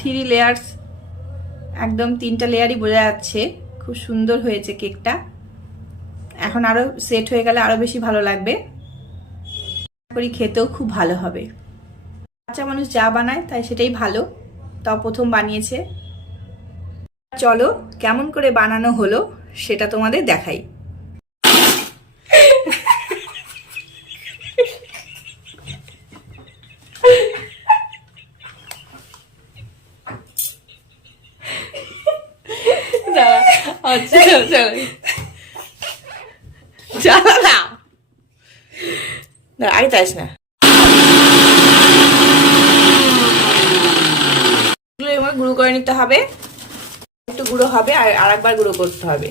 3 layers, একদম 3টা লেয়ারই বোঝা যাচ্ছে। খুব সুন্দর হয়েছে কেকটা। এখন আরো সেট হয়ে গেলে আরো বেশি ভালো লাগবে, করি খেতেও খুব ভালো হবে। বাচ্চা মানুষ যা বানায় তাই সেটাই ভালো, তাও প্রথম বানিয়েছে। চলো কেমন করে বানানো হলো সেটা তোমাদের দেখাই। আগে যাইস না, গুঁড়ো করে নিতে হবে। একটু গুঁড়ো হবে আর আরেকবার গুঁড়ো করতে হবে।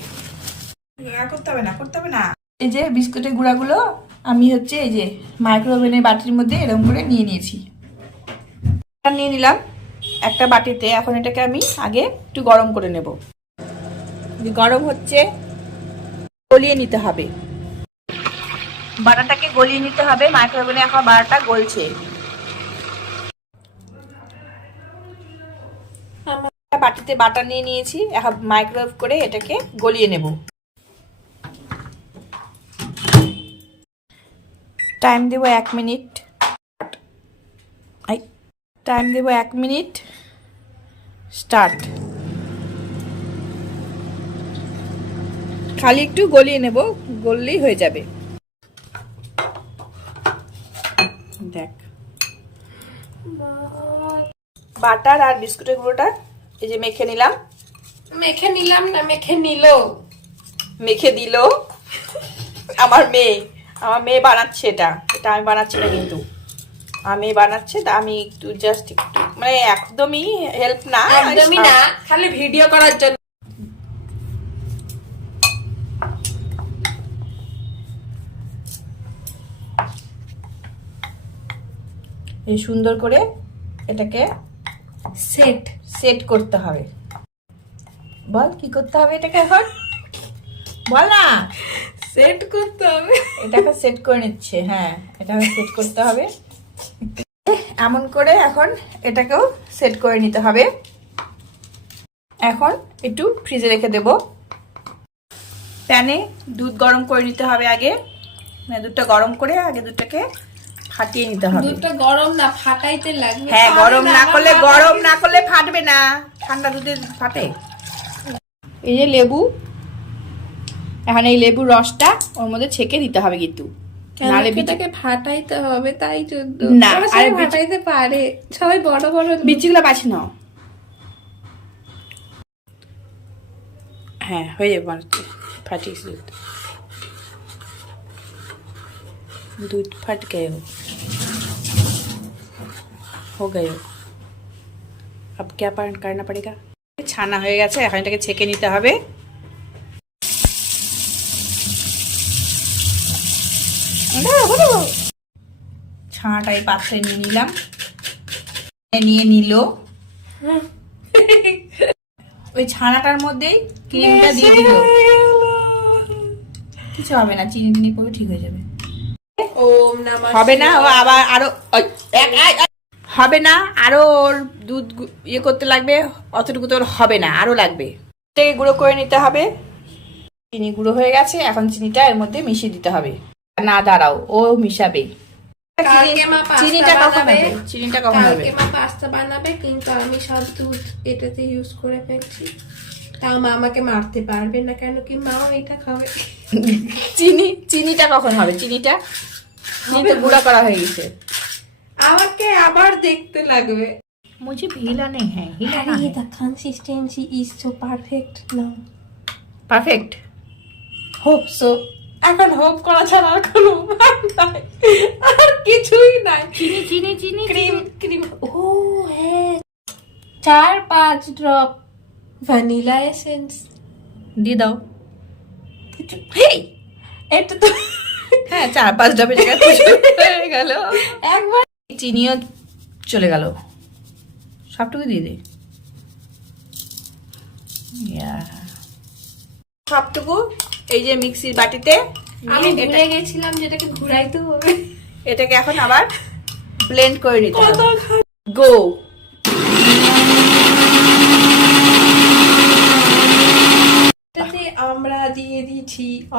করতে হবে না। এই যে বিস্কুটের গুঁড়াগুলো আমি হচ্ছে এই যে মাইক্রোওভেনের বাটির মধ্যে এরকম করে নিয়ে নিয়েছি। নিয়ে নিলাম একটা বাটিতে। এখন এটাকে আমি আগে একটু গরম করে নেব। গরম হচ্ছে, গলিয়ে নিতে হবে বাটাটাকে, গলিয়ে নিতে হবে। মাইক্রোওভেনে এখন বাটাটা গলছে। বাটিতে বাটা নিয়ে নিয়েছি, এখন মাইক্রোওয়েভ করে এটাকে গলিয়ে নেব। টাইম দেব 1 মিনিট। টাইম দেব 1 মিনিট। স্টার্ট। খালি একটু গলিয়ে নেব, গললেই হয়ে যাবে। দেখ, বাটার আর বিস্কুটের গুঁড়োটা এই যে মেখে নিলাম। মেখে নিলাম না, মেখে নিল। মেখে দিল আমার মেয়ে বানাচ্ছে। এটা আমি বানাচ্ছি না, কিন্তু আমার মেয়ে বানাচ্ছে। তা আমি একটু জাস্ট একটু, মানে একদমই হেল্প না, একদমই না, খালি ভিডিও করার জন্য। এই সুন্দর করে এটাকে সেট করতে হবে। বল কি করতে হবে এটাকে এখন, বল না। সেট করতে হবে, এটাকে সেট করে নিচ্ছে। হ্যাঁ, এটাকে সেট করতে হবে এমন করে। এখন এটাকেও সেট করে নিতে হবে। এখন একটু ফ্রিজে রেখে দেব। প্যানে দুধ গরম করে নিতে হবে আগে। দুধটা গরম করে আগে দুধটাকে ফাটিয়ে নিতে হবে। দুধটা গরম না, ফাটাইতে লাগবে। হ্যাঁ, গরম না করলে ফাটবে না। ঠান্ডা দুধে ফাটে। এই যে লেবু, এখন এই লেবুর রসটা ওর মধ্যে ছেঁকে দিতে হবে, কিন্তু নালে বিচিটাকে ফাটাইতে হবে। তাই জন্য না, আরে ফাটাইতে পারে সবাই, বড় বড় বিচিগুলো বাছি নাও। হ্যাঁ, হয়ে যাবে। ফাটিয়েছি दूध फट गए हो गए। अब क्या करना पड़ेगा? ছানা হয়ে গেছে, এখন এটাকে ছেঁকে নিতে হবে। ছানাটা এই পাত্রে নিয়ে নিলাম, নিয়ে নিল। ওই ছানাটার মধ্যেই ক্রিমটা দিয়ে দিল। কিছু হবে না, চিনি টিনি পরে ঠিক হয়ে যাবে। হবে না, ও আবার আরো হবে না, আরো ওর দুধ ইয়ে করতে লাগবে। অতটুকু তো হবে না, আরো লাগবে। এটাকে গুঁড়ো করে নিতে হবে। চিনি গুঁড়ো হয়ে গেছে, এখন চিনিটা এর মধ্যে মিশিয়ে দিতে হবে। না দাঁড়াও, ও মিশাবে। চিনিটা কখন হবে? চিনিটা কখন হবে? কালকে মা পাস্তা বানাবে, কিন্তু আমি সব দুধ এটাতে ইউজ করে ফেলছি। তাও মা আমাকে মারতে পারবে না, কেন কি মাও এটা খাবে। চিনিটা কখন হবে? চিনিটা গুঁড়া করা হয়ে গেছে, আমাকে আবার দেখতে লাগবে। मुझे भी हिलाने हैं, हिलाना है। The consistency is so perfect now. Perfect. Hope so. এখন হোপ করা ছাড়া আর কোনো উপায় নাই, আর কিছুই নাই। চিনি ক্রিম ও হ্যাঁ, 4-5 ড্রপ ভ্যানিলা এসেন্স দিয়ে দাও। এটা তো হ্যাঁ, 4-5 ড্রপের জায়গায় হয়ে গেল। একবার চিনিও চলে গেল, সবটুকু দিয়ে দে। সবটুকু এই যে মিক্সির বাটিতে আমি ভুলে গেছিলাম যেটাকে ঘুরাইতে হবে। এটাকে এখন আবার ব্লেন্ড করে নিতে হবে। গো।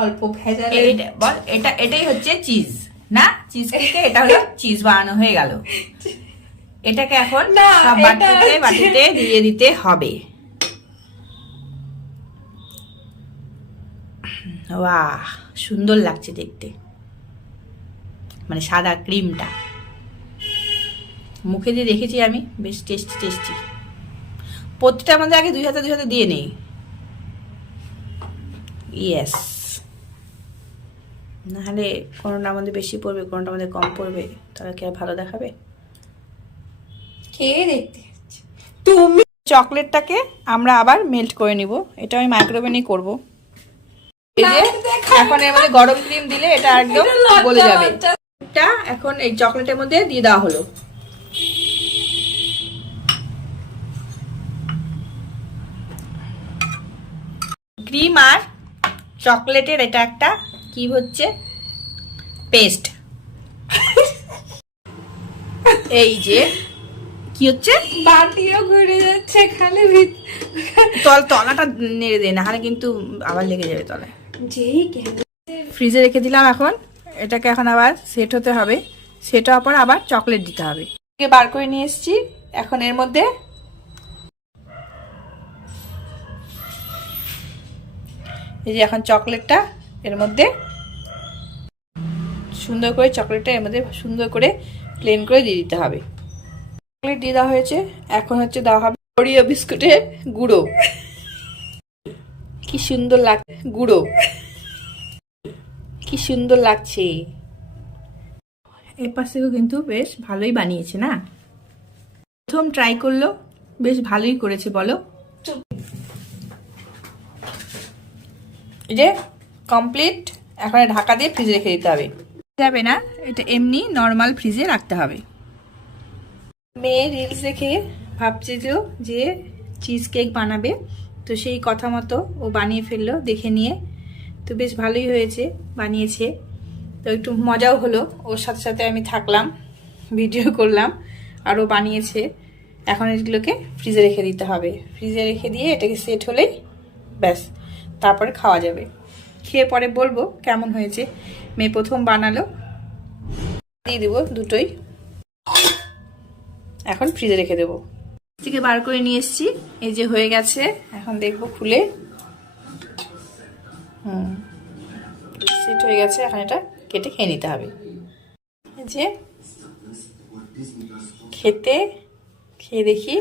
অল্প ভেজাল। এটাই হচ্ছে চিজ না, চিজ কেকে এটা হলো চিজ বানানো হয়ে গেল। এটাকে এখন না, সব এটা বাটিতে দিয়ে দিতে হবে। বাহ, সুন্দর লাগছে দেখতে, মানে সাদা ক্রিমটা মুখে দিয়ে দেখেছি আমি, বেশ টেস্টি টেস্টি। প্রতিটার মধ্যে আগে দুই হাতে দিয়ে নেই। ইয়েস, নাহলে কোনোটার মধ্যে বেশি পড়বে, কোনোটার মধ্যে কম পড়বে, তাহলে কি আর ভালো দেখাবে? খেয়ে দেখতে তুমি। চকলেটটাকে আমরা আবার মেল্ট করে নিব। এটা আমি মাইক্রোওভেনেই করব। এই যে এখন এর মধ্যে গরম ক্রিম দিলে এটা একদম গলে যাবে। এটা এখন এই চকলেটের মধ্যে দিয়ে দেওয়া হলো। ক্রিম আর চকলেটের এটা একটা কি হচ্ছে পেস্ট। এই যে কি হচ্ছে, বাটিও ঘুরে যাচ্ছে খালি তলাটা নেড়ে দে, না হলে কিন্তু আবার লেগে যাবে তলায়। যেই কেন ফ্রিজে রেখে দিলাম। এখন এটাকে এখন আবার সেট হতে হবে। সেট হওয়ার পর আবার চকলেট দিতে হবে। বার করে নিয়ে এসেছি। এখন এর মধ্যে এই যে এখন চকলেটটা এর মধ্যে সুন্দর করে, চকলেটটা এর মধ্যে সুন্দর করে প্লেন করে দিয়ে দিতে হবে। চকলেট দিয়ে দেওয়া হয়েছে। এখন হচ্ছে দেওয়া হবে ওরিও বিস্কুটের গুঁড়ো। কি সুন্দর লাগছে গুঁড়ো, কি সুন্দর লাগছে। এর পাশ থেকেও কিন্তু বেশ ভালোই বানিয়েছে না? প্রথম ট্রাই করলো, বেশ ভালোই করেছে বলো। এই যে কমপ্লিট। এখন ঢাকা দিয়ে ফ্রিজে রেখে দিতে হবে। যাবে না, এটা এমনি নর্মাল ফ্রিজে রাখতে হবে। মেয়ে রিলস দেখে ভাবছিল যে চিজ কেক বানাবে, তো সেই কথা মতো ও বানিয়ে ফেললো দেখে নিয়ে। তো বেশ ভালোই হয়েছে, বানিয়েছে। তো একটু মজাও হলো, ওর সাথে সাথে আমি থাকলাম, ভিডিও করলাম, আর ও বানিয়েছে। এখন এগুলোকে ফ্রিজে রেখে দিতে হবে। ফ্রিজে রেখে দিয়ে এটাকে সেট হলেই ব্যাস, তারপরে খাওয়া যাবে। খেয়ে পরে বলবো কেমন হয়েছে। মেয়ে প্রথম বানালো, দিয়ে দেবো দুটোই। এখন ফ্রিজে রেখে দেবো। থেকে বার করে নিয়ে এসেছি, এই যে হয়ে গেছে। এখন দেখবো খুলে। সেট হয়ে গেছে। এখন এটা কেটে খেয়ে নিতে হবে। এই যে খেয়ে দেখি।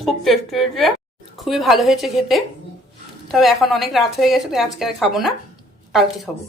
খুব টেস্টি হয়েছে, খুবই ভালো হয়েছে খেতে। তবে এখন অনেক রাত হয়ে গেছে, তো আজকে আর খাবো না, কালকে খাবো।